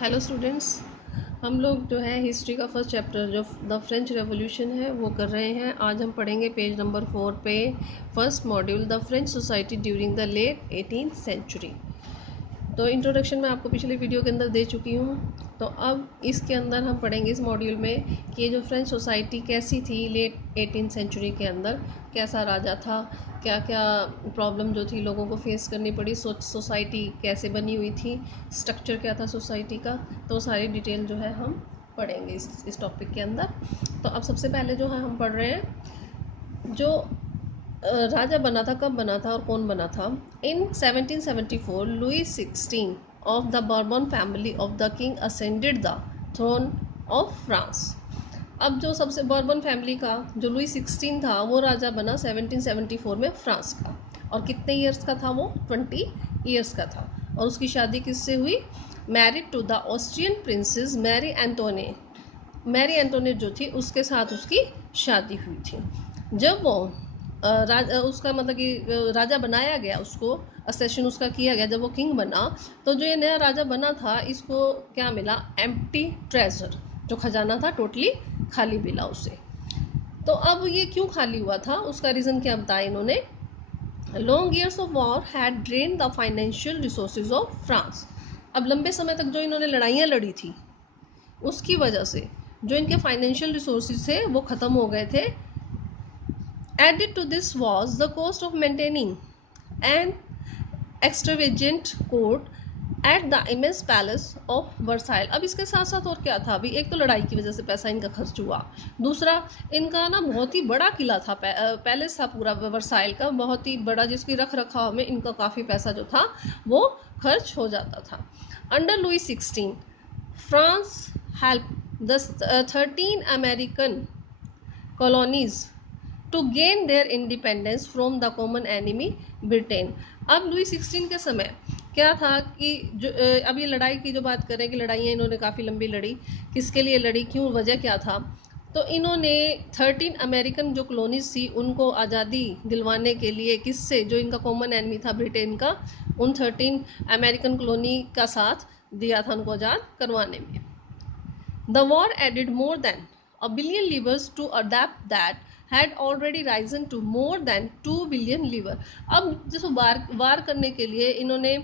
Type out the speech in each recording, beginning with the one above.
Hello students, हम लोग जो है हिस्ट्री का फर्स्ट चैप्टर जो द फ्रेंच रेवोल्यूशन है वो कर रहे हैं। आज हम पढ़ेंगे पेज नंबर 4 पे first module the French society during the late 18th century. तो इंट्रोडक्शन मैं आपको पिछले वीडियो के अंदर दे चुकी हूँ। तो अब इसके अंदर हम पढ़ेंगे इस मॉड्यूल में कि ये जो फ्रेंच सोसाइटी कैसी थी लेट 18th सेंचुरी के अंदर, कैसा राजा था, क्या क्या प्रॉब्लम जो थी लोगों को फेस करनी पड़ी, सोसाइटी कैसे बनी हुई थी, स्ट्रक्चर क्या था सोसाइटी का। तो सारी डिटेल जो है हम पढ़ेंगे इस टॉपिक के अंदर। तो अब सबसे पहले जो है हम पढ़ रहे हैं जो राजा बना था, कब बना था और कौन बना था। In 1774 Louis 16 of the Bourbon family of the king ascended the throne of France. अब जो सबसे बर्बन फैमिली का जो लुई 16 था वो राजा बना 1774 में फ्रांस का। और कितने ईयर्स का था वो? 20 ईयर्स का था। और उसकी शादी किससे हुई? Married to the Austrian princess Marie Antoinette जो थी उसके साथ उसकी शादी हुई थी। जब वो उसका मतलब कि राजा बनाया गया, उसको असेशन उसका किया गया, जब वो किंग बना तो जो ये नया राजा बना था इसको क्या मिला? एम्प्टी ट्रेजर, जो खजाना था टोटली खाली मिला उसे। तो अब ये क्यों खाली हुआ था, उसका रीज़न क्या बताया इन्होंने। Long years of war had drain the financial resources of France. अब लंबे समय तक जो इन्होंने लड़ाइयाँ लड़ी थी उसकी वजह से जो इनके फाइनेंशियल रिसोर्सेज थे वो ख़त्म हो गए थे। Added to this was the cost of maintaining an extravagant court at the immense palace of Versailles। अब इसके साथ साथ और क्या था, अभी एक तो लड़ाई की वजह से पैसा इनका खर्च हुआ, दूसरा इनका ना बहुत ही बड़ा किला था, पैलेस था पूरा वर्साइल का, बहुत ही बड़ा, जिसकी रख रखाव में इनका काफ़ी पैसा जो था वो खर्च हो जाता था। Under Louis 16 France help the 13 American colonies to gain their independence from the common enemy Britain. अब लुई 16 के समय क्या था कि जो अब ये लड़ाई की जो बात करें कि लड़ाइयाँ इन्होंने काफ़ी लंबी लड़ी, किसके लिए लड़ी, क्यों, वजह क्या था। तो इन्होंने 13 अमेरिकन जो कॉलोनीज थी उनको आज़ादी दिलवाने के लिए, किससे? जो इनका कॉमन एनिमी था ब्रिटेन का, उन 13 अमेरिकन कॉलोनी का साथ दिया था उनको आज़ाद करवाने में। The war added more than a billion livres to a debt that had already risen to more than 2 billion livres। अब जैसे वार करने के लिए इन्होंने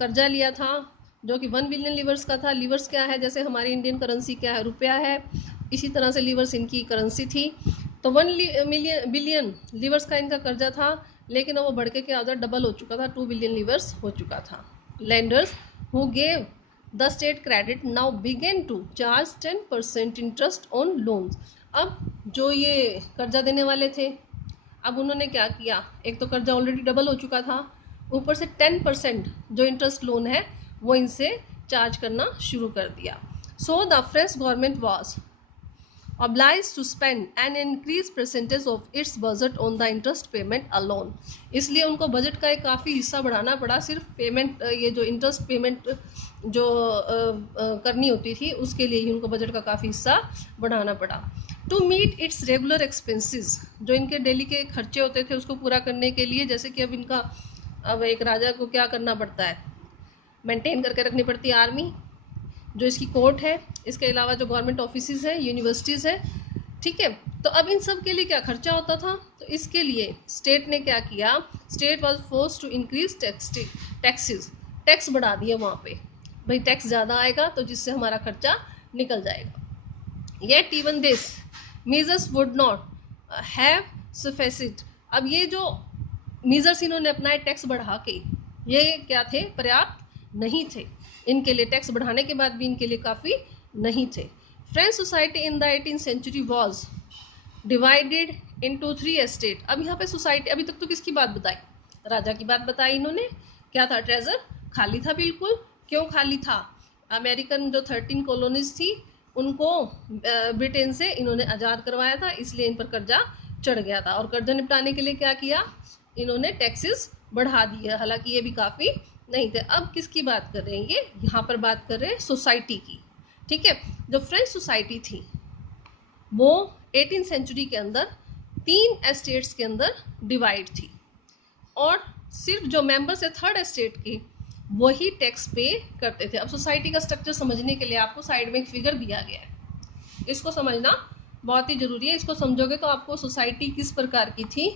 कर्जा लिया था जो कि 1 बिलियन लीवर्स का था। लीवर्स क्या है? जैसे हमारी इंडियन करेंसी क्या है? रुपया है। इसी तरह से लीवर्स इनकी करेंसी थी। तो 1 बिलियन लीवर्स का इनका कर्जा था, लेकिन वो बढ़ के क्या होता, डबल हो चुका था, 2 बिलियन लीवर्स हो चुका था। Lenders who gave the state credit now began to charge 10% interest on loans. अब जो ये कर्जा देने वाले थे, अब उन्होंने क्या किया, एक तो कर्जा ऑलरेडी डबल हो चुका था, ऊपर से 10% जो इंटरेस्ट लोन है वो इनसे चार्ज करना शुरू कर दिया। So the French government was obliged to spend an increased percentage of its budget on the interest payment alone। इसलिए उनको बजट का एक काफ़ी हिस्सा बढ़ाना पड़ा, सिर्फ पेमेंट, ये जो इंटरेस्ट पेमेंट जो करनी होती थी उसके लिए ही उनको बजट का काफ़ी हिस्सा बढ़ाना पड़ा। To meet its regular expenses, जो इनके डेली के खर्चे होते थे उसको पूरा करने के लिए, जैसे कि अब एक राजा को क्या करना पड़ता है, मेंटेन करके रखनी पड़ती है आर्मी, जो इसकी कोर्ट है, इसके अलावा जो गवर्नमेंट ऑफिस है, यूनिवर्सिटीज़ है, ठीक है। तो अब इन सब के लिए क्या खर्चा होता था, तो इसके लिए स्टेट ने क्या किया, state was force to increase taxes, tax बढ़ा दिए वहाँ पे, भाई टैक्स ज़्यादा आएगा तो जिससे हमारा खर्चा निकल जाएगा। Yet even this measures would not have sufficient. अब ये जो मेजर्स इन्होंने अपनाए टैक्स बढ़ा के, ये क्या थे, पर्याप्त नहीं थे। इनके लिए टैक्स बढ़ाने के बाद भी इनके लिए काफ़ी नहीं थे। French society in the 18th century was divided into 3 estate. अब यहाँ पे सोसाइटी, अभी तक तो किसकी बात बताई, राजा की बात बताई इन्होंने। क्या था? ट्रेजर खाली था बिल्कुल। क्यों खाली था? अमेरिकन जो 13 कॉलोनीज थी उनको ब्रिटेन से इन्होंने आज़ाद करवाया था, इसलिए इन पर कर्जा चढ़ गया था। और कर्जा निपटाने के लिए क्या किया इन्होंने, टैक्सेस बढ़ा दिए, हालांकि ये भी काफ़ी नहीं थे। अब किसकी बात कर रहे हैं, ये यहाँ पर बात कर रहे हैं सोसाइटी की, ठीक है। जो फ्रेंच सोसाइटी थी वो 18th सेंचुरी के अंदर 3 एस्टेट्स के अंदर डिवाइड थी, और सिर्फ जो मेंबर्स है थर्ड एस्टेट की वही टैक्स पे करते थे। अब सोसाइटी का स्ट्रक्चर समझने के लिए आपको साइड में एक फिगर दिया गया है, इसको समझना बहुत ही ज़रूरी है। इसको समझोगे तो आपको सोसाइटी किस प्रकार की थी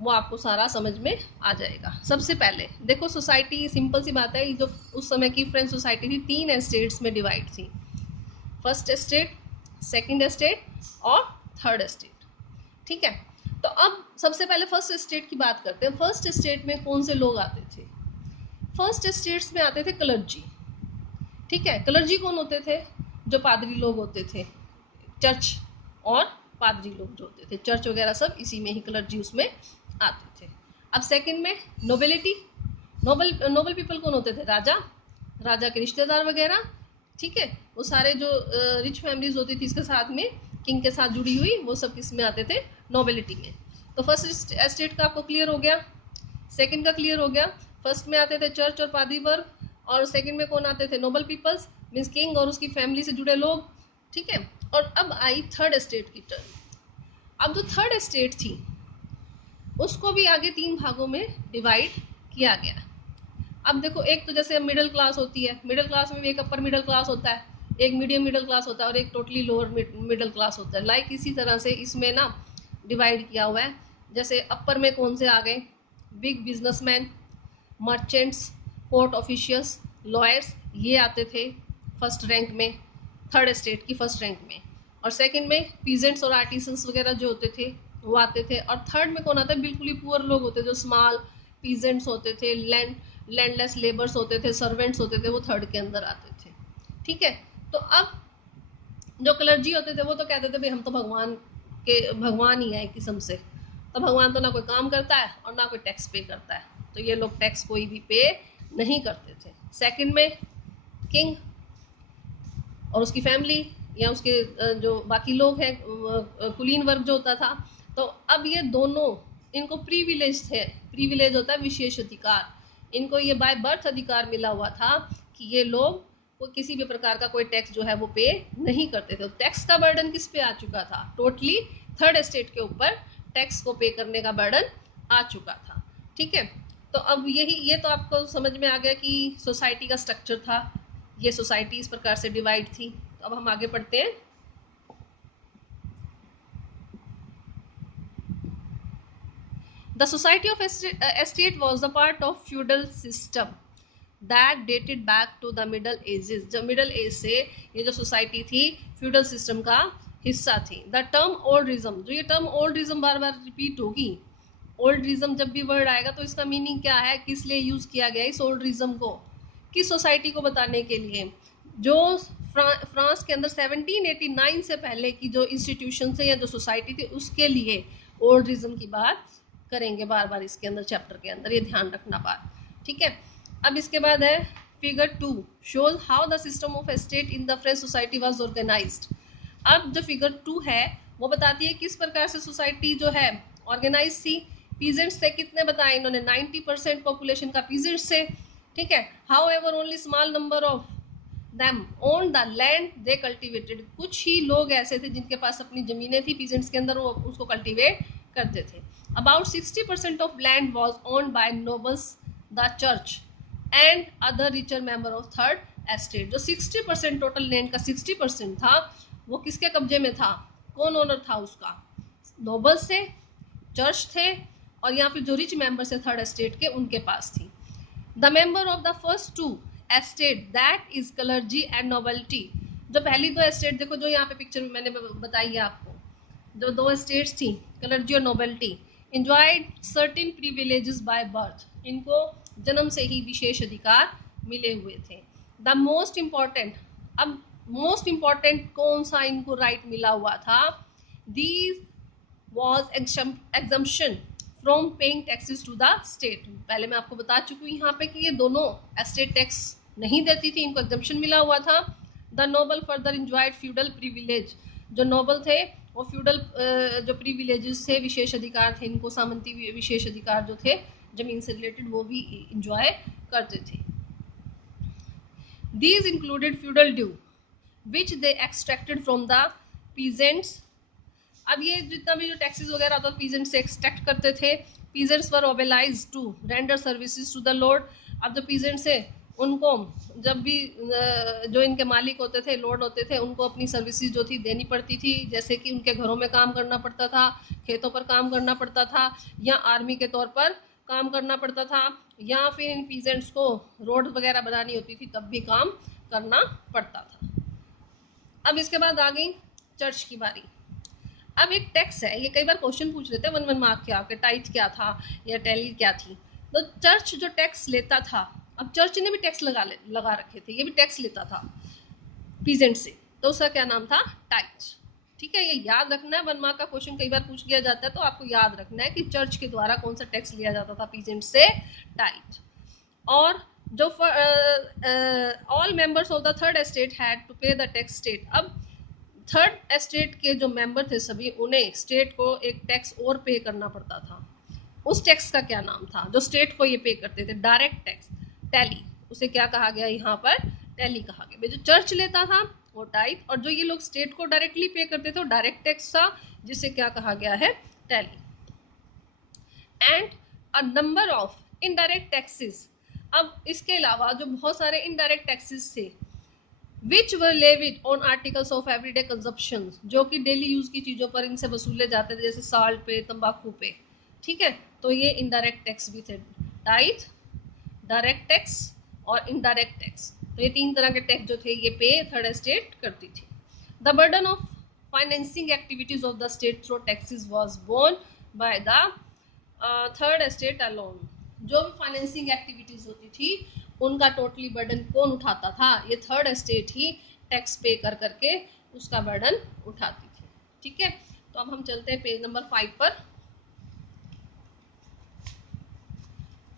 वो आपको सारा समझ में आ जाएगा। सबसे पहले देखो, सोसाइटी सिंपल सी बात है, जो उस समय की फ्रेंच सोसाइटी थी 3 एस्टेट्स में डिवाइड थी। फर्स्ट एस्टेट, सेकंड एस्टेट और थर्ड एस्टेट। ठीक है, तो अब सबसे पहले फर्स्ट एस्टेट की बात करते हैं। फर्स्ट एस्टेट में कौन से लोग आते थे? फर्स्ट एस्टेट्स में आते थे क्लर्जी। ठीक है, क्लर्जी कौन होते थे? जो पादरी लोग होते थे, चर्च और पादरी लोग जो होते थे, चर्च वगैरह सब इसी में ही क्लर्जी उसमें आते थे। अब सेकंड में नोबिलिटी। नोबल पीपल कौन होते थे? राजा, राजा के रिश्तेदार वगैरह। ठीक है, वो सारे जो रिच फैमिलीज होती थी इसके साथ में, किंग के साथ जुड़ी हुई, वो सब किस में आते थे? नोबिलिटी में। तो फर्स्ट एस्टेट का आपको क्लियर हो गया, सेकंड का क्लियर हो गया। फर्स्ट में आते थे चर्च और पादरी वर्ग, और सेकंड में कौन आते थे? नोबल पीपल्स मीन्स किंग और उसकी फैमिली से जुड़े लोग। ठीक है, और अब आई थर्ड एस्टेट की टर्न। अब जो थर्ड एस्टेट थी उसको भी आगे 3 भागों में डिवाइड किया गया। अब देखो, एक तो जैसे मिडिल क्लास होती है, मिडिल क्लास में भी एक अपर मिडिल क्लास होता है, एक मीडियम मिडिल क्लास होता है और एक टोटली लोअर मिडिल क्लास होता है। लाइक इसी तरह से इसमें ना डिवाइड किया हुआ है। जैसे अपर में कौन से आ गए? Big businessman, merchants, court officials, lawyers, ये आते थे फर्स्ट रैंक में, थर्ड एस्टेट की फर्स्ट रैंक में। और सेकंड में पीजेंट्स और आर्टिसंस वगैरह जो होते थे वो आते थे। और थर्ड में कौन आता है? बिल्कुल ही पुअर लोग होते थे, जो स्मॉल पीजेंट्स होते थे, लैंडलेस लेबर्स होते थे, सर्वेंट्स होते थे, वो थर्ड के अंदर आते थे। ठीक है, तो अब जो क्लर्जी होते थे वो तो कहते थे भाई हम तो भगवान ही है एक किस्म से, तो भगवान तो ना कोई काम करता है और ना कोई टैक्स पे करता है, तो ये लोग टैक्स कोई भी पे नहीं करते थे। सेकंड में किंग और उसकी फैमिली या उसके जो बाकी लोग हैं, कुलीन वर्ग जो होता था। तो अब ये दोनों, इनको प्रिविलेज थे। प्रिविलेज होता है विशेष अधिकार। इनको ये बाय बर्थ अधिकार मिला हुआ था कि ये लोग कोई किसी भी प्रकार का कोई टैक्स जो है वो पे नहीं करते थे। टैक्स का बर्डन किस पे आ चुका था? टोटली थर्ड एस्टेट के ऊपर टैक्स को पे करने का बर्डन आ चुका था। ठीक है, तो अब ये तो आपको समझ में आ गया कि सोसाइटी का स्ट्रक्चर था, ये सोसाइटी इस प्रकार से डिवाइड थी। तो अब हम आगे पढ़ते हैं। The society of estate was the part of feudal system that dated back to the middle ages. जब मिडल एज से ये जो सोसाइटी थी फ्यूडल सिस्टम का हिस्सा थी। द टर्म ओल्ड्रिज्म, जो ये टर्म ओल्ड्रिज्म बार बार रिपीट होगी, ओल्ड्रिज्म जब भी वर्ड आएगा तो इसका मीनिंग क्या है, किस लिए यूज किया गया इस ओल्ड्रिज्म को? किस सोसाइटी को बताने के लिए? जो फ्रांस के अंदर 1789 से पहले की जो इंस्टीट्यूशन थे या जो सोसाइटी थी उसके लिए ओल्ड्रिज्म की बात करेंगे बार बार इसके अंदर, चैप्टर के अंदर, ये ध्यान रखना बात। ठीक है, अब इसके बाद है figure 2 shows how the system of estate in the French society was organised. अब जो फिगर 2 है वो बताती है किस प्रकार से सोसाइटी जो है ऑर्गेनाइज थी। पीजेंट्स थे, कितने बताए इन्होंने? 90% पॉपुलेशन का पीजेंट्स से। ठीक है, how ever only small number of them own the land they cultivated। कुछ ही लोग ऐसे थे जिनके पास अपनी जमीनें थी पीजेंट्स के अंदर, वो उसको कल्टीवेट करते थे। About 60% of land was owned by nobles, the church and other richer member of third estate. जो 60% टोटल लैंड का 60% था वो किसके कब्जे में था? कौन ओनर था उसका? नोबल्स थे, चर्च थे, और या फिर जो रिच मेंबर्स थे थर्ड एस्टेट के उनके पास थी। The member of the first two estate that is clergy and nobility. जो पहली दो एस्टेट देखो, जो यहाँ पे पिक्चर में मैंने बताई है आपको, जो दो एस्टेट्स थी क्लर्जी और nobility, enjoyed certain privileges by birth. इनको जन्म से ही विशेष अधिकार मिले हुए थे। द मोस्ट इम्पॉर्टेंट, अब मोस्ट इम्पॉर्टेंट कौन सा इनको राइट मिला हुआ था? These was exemption from paying taxes to the state. पहले मैं आपको बता चुकी हूँ यहाँ पे कि ये दोनों एस्टेट टैक्स नहीं देती थी, इनको एग्जम्पशन मिला हुआ था। The noble further enjoyed feudal privilege. जो नोबल थे वो फ्यूडल जो प्रिविलेजेस थे, विशेष अधिकार थे, इनको सामंती विशेष अधिकार जो थे जमीन से रिलेटेड वो भी इंजॉय करते थे। These included feudal due which they extracted from the peasants. अब ये जितना भी जो टैक्सेस वगैरह होता पीजेंट से एक्सट्रैक्ट करते थे। Peasants were obliged to render services to the lord. अब जो पीजेंट्स है उनको जब भी जो इनके मालिक होते थे, लॉर्ड होते थे, उनको अपनी सर्विसेज जो थी देनी पड़ती थी, जैसे कि उनके घरों में काम करना पड़ता था, खेतों पर काम करना पड़ता था, या आर्मी के तौर पर काम करना पड़ता था, या फिर इन पीजेंट्स को रोड वगैरह बनानी होती थी तब भी काम करना पड़ता था। अब इसके बाद आ गई चर्च की बारी। अब एक टैक्स है, ये कई बार क्वेश्चन पूछ लेते हैं 1 1 मार्क के आपके, टाइथ क्या था या टैली क्या थी। तो चर्च जो टैक्स लेता था, अब चर्च ने भी टैक्स लगा रखे थे, ये भी टैक्स लेता था पीजेंट से, तो उसका क्या नाम था? टाइथ। ठीक है, ये याद रखना है, 1 मार्क का क्वेश्चन कई बार पूछ लिया जाता है, तो आपको याद रखना है कि चर्च के द्वारा कौन सा टैक्स लिया जाता था पीजेंट से? टाइथ। और जो all members of the third estate had to pay the tax state. अब थर्ड एस्टेट के जो मेंबर थे सभी, उन्हें स्टेट को एक टैक्स और पे करना पड़ता था। उस टैक्स का क्या नाम था जो स्टेट को ये पे करते थे? Direct tax, tally. उसे क्या कहा गया यहाँ पर? टैली कहा गया। जो चर्च लेता था वो टाइथ, और जो ये लोग स्टेट को डायरेक्टली पे करते थे वो डायरेक्ट टैक्स था, जिसे क्या कहा गया है? Taille. And a number of indirect taxes. अब इसके अलावा जो बहुत सारे इनडायरेक्ट टैक्सेस थे which were levied on articles of everyday consumption, जो कि डेली यूज की चीज़ों पर इनसे वसूले जाते थे, जैसे साल्ट पे, तंबाकू पे। ठीक है, तो ये इनडायरेक्ट टैक्स भी थे। टाइथ, डायरेक्ट टैक्स और इनडायरेक्ट टैक्स, तो ये 3 तरह के टैक्स जो थे ये पे थर्ड एस्टेट करती थी। The burden of financing activities of the state through taxes was borne by the third estate alone. जो भी फाइनेंसिंग एक्टिविटीज होती थी उनका टोटली बर्डन कौन उठाता था? ये थर्ड एस्टेट ही टैक्स पे कर करके उसका बर्डन उठाती थी। ठीक है, तो अब हम चलते हैं पेज नंबर 5 पर।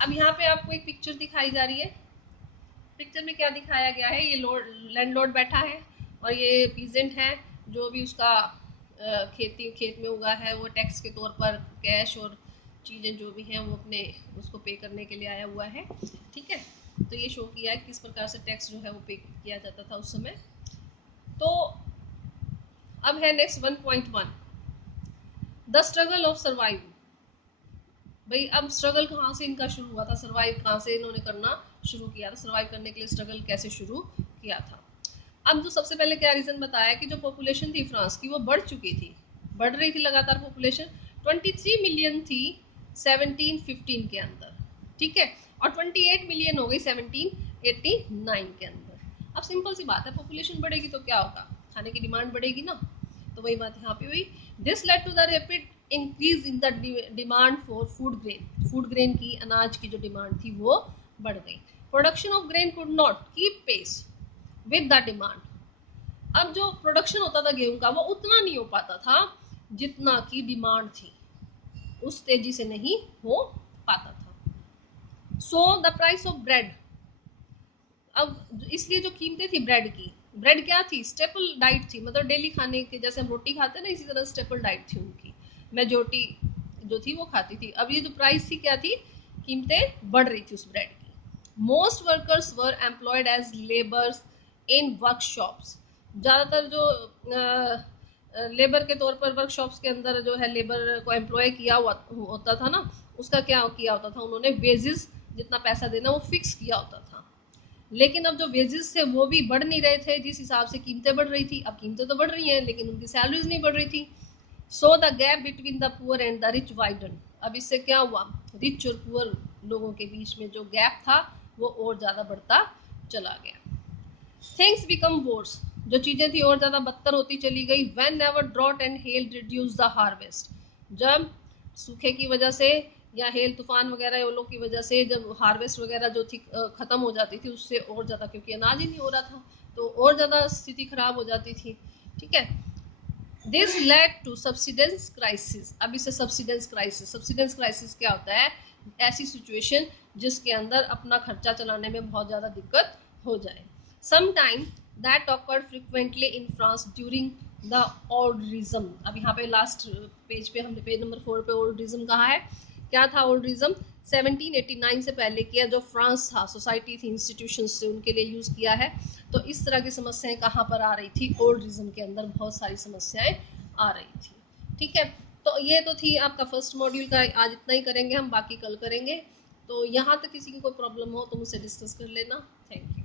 अब यहाँ पे आपको एक पिक्चर दिखाई जा रही है। पिक्चर में क्या दिखाया गया है? ये लैंडलॉर्ड बैठा है और ये पीजेंट है, जो भी उसका खेत में उगा है वो टैक्स के तौर पर कैश और चीज़ें जो भी हैं वो अपने उसको पे करने के लिए आया हुआ है। ठीक है, तो ये शो किया है किस प्रकार से टैक्स जो है वो पे किया जाता था उस समय। तो अब है next 1.1, the struggle of survive. भाई अब स्ट्रगल कहाँ से इनका शुरू हुआ था? सर्वाइव कहाँ से इन्होंने करना शुरू किया था? सर्वाइव करने के लिए स्ट्रगल कैसे शुरू किया था? अब जो सबसे पहले क्या रीज़न बताया कि जो पॉपुलेशन थी फ्रांस की वो बढ़ चुकी थी, बढ़ रही थी लगातार पॉपुलेशन। 23 मिलियन थी 1715 के अंदर। ठीक है, और 28 मिलियन हो गई 1789 के अंदर। अब सिंपल सी बात है, पॉपुलेशन बढ़ेगी तो क्या होगा? खाने की डिमांड बढ़ेगी ना, तो वही बात यहाँ पे हुई। This led to the rapid increase in the demand for food grain. Food grain की, अनाज की जो डिमांड थी वो बढ़ गई। Production of grain could not keep pace with the demand. अब जो प्रोडक्शन होता था गेहूं का वो उतना नहीं हो पाता था जितना की डिमांड थी, उस तेजी से नहीं हो पाता था। So the price of bread, अब इसलिए जो कीमतें थी ब्रेड की, ब्रेड क्या थी? स्टेपल डाइट थी, मतलब डेली खाने के, जैसे हम रोटी खाते हैं ना, इसी तरह स्टेपल डाइट थी उनकी, मेजोरिटी जो थी वो खाती थी। अब ये जो प्राइस थी क्या थी? कीमतें बढ़ रही थी उस ब्रेड की। Most workers were employed as labours in workshops. ज़्यादातर जो लेबर के तौर पर वर्कशॉप्स के अंदर जो है लेबर को एम्प्लॉय किया हुआ होता था ना, उसका क्या किया होता था उन्होंने? वेजेस, जितना पैसा देना वो फिक्स किया होता था। लेकिन अब जो वेजेस थे वो भी बढ़ नहीं रहे थे जिस हिसाब से कीमतें बढ़ रही थी। अब कीमतें तो बढ़ रही हैं लेकिन उनकी सैलरीज नहीं बढ़ रही थी। So the gap between the poor and the rich widen. अब इससे क्या हुआ? रिच और पुअर लोगों के बीच में जो गैप था वो और ज़्यादा बढ़ता चला गया। थिंग्स बिकम वर्स, जो चीज़ें थी और ज़्यादा बदतर होती चली गई। When never drought and hail reduce the harvest, जब सूखे की वजह से या हेल तूफान वगैरह ओलों की वजह से जब हार्वेस्ट वगैरह जो थी ख़त्म हो जाती थी, उससे और ज़्यादा, क्योंकि अनाज ही नहीं हो रहा था तो और ज़्यादा स्थिति खराब हो जाती थी। ठीक है, this led to subsistence crisis. अब इसे सब्सिडेंस क्राइसिस क्या होता है? ऐसी सिचुएशन जिसके अंदर अपना खर्चा चलाने में बहुत ज़्यादा दिक्कत हो जाए। Sometime that occurred frequently in France during the Oldrism। अब यहाँ पे लास्ट पेज पे हमने पेज नंबर 4 पे ओल्ड्रिज्म कहा है। क्या था ओल्ड्रिज्म? 1789 से पहले किया, जो फ्रांस था, सोसाइटी थी, इंस्टीट्यूशन से उनके लिए यूज़ किया है। तो इस तरह की समस्याएं कहाँ पर आ रही थी? ओल्ड्रिज्म के अंदर बहुत सारी समस्याएं आ रही थी। ठीक है, तो ये तो थी आपका फर्स्ट मॉड्यूल का, आज इतना ही करेंगे हम, बाकी कल करेंगे। तो यहाँ तक किसी की कोई प्रॉब्लम हो तो मुझसे डिस्कस कर लेना। Thank you.